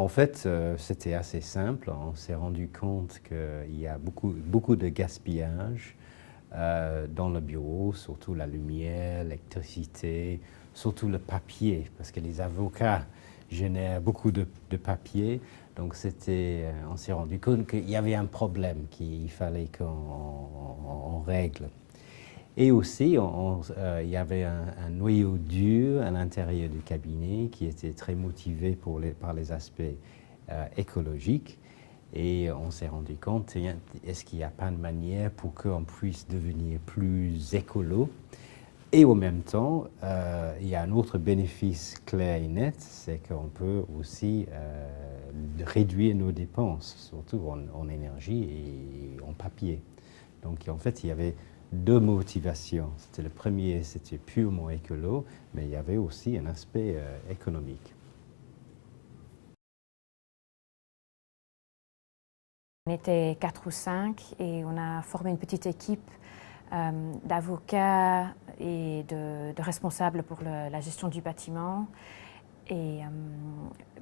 En fait, c'était assez simple. On s'est rendu compte qu'il y a beaucoup de gaspillage dans le bureau, surtout la lumière, l'électricité, surtout le papier, parce que les avocats génèrent beaucoup de papier. Donc on s'est rendu compte qu'il y avait un problème qu'il fallait qu'on règle. Et aussi, il y avait un noyau dur à l'intérieur du cabinet qui était très motivé par les aspects écologiques. Et on s'est rendu compte, est-ce qu'il n'y a pas de manière pour qu'on puisse devenir plus écolo? Et en même temps, il y a un autre bénéfice clair et net, c'est qu'on peut aussi réduire nos dépenses, surtout en énergie et en papier. Donc en fait, il y avait deux motivations. Le premier, c'était purement écolo, mais il y avait aussi un aspect économique. On était 4 ou 5 et on a formé une petite équipe d'avocats et de responsables pour la gestion du bâtiment. Et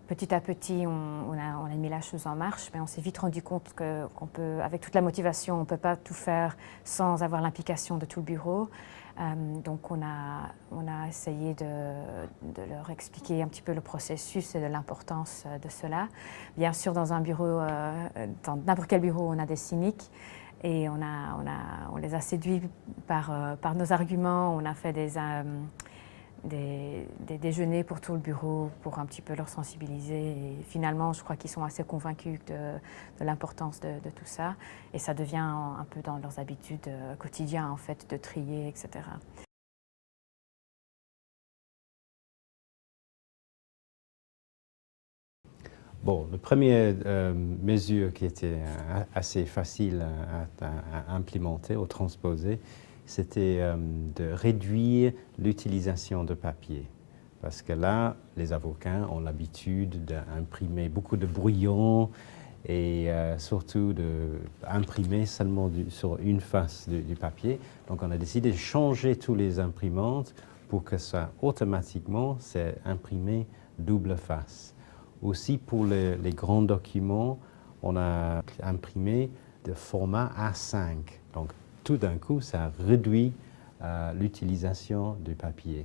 petit à petit, on a mis la chose en marche, mais on s'est vite rendu compte qu'on peut, avec toute la motivation, on ne peut pas tout faire sans avoir l'implication de tout le bureau. Donc on a essayé de leur expliquer un petit peu le processus et de l'importance de cela. Bien sûr, dans un bureau, dans n'importe quel bureau, on a des cyniques. Et on les a séduits par nos arguments. On a fait des déjeuners pour tout le bureau pour un petit peu leur sensibiliser. Et finalement, je crois qu'ils sont assez convaincus de l'importance de tout ça. Et ça devient un peu dans leurs habitudes quotidiennes, en fait, de trier, etc. Bon, la première mesure qui était assez facile à implémenter ou transposer, c'était de réduire l'utilisation de papier. Parce que là, les avocats ont l'habitude d'imprimer beaucoup de brouillons et surtout d'imprimer seulement sur une face du papier. Donc on a décidé de changer tous les imprimantes pour que ça automatiquement c'est imprimé double face. Aussi pour les grands documents, on a imprimé de format A5. Donc tout d'un coup, ça réduit l'utilisation du papier.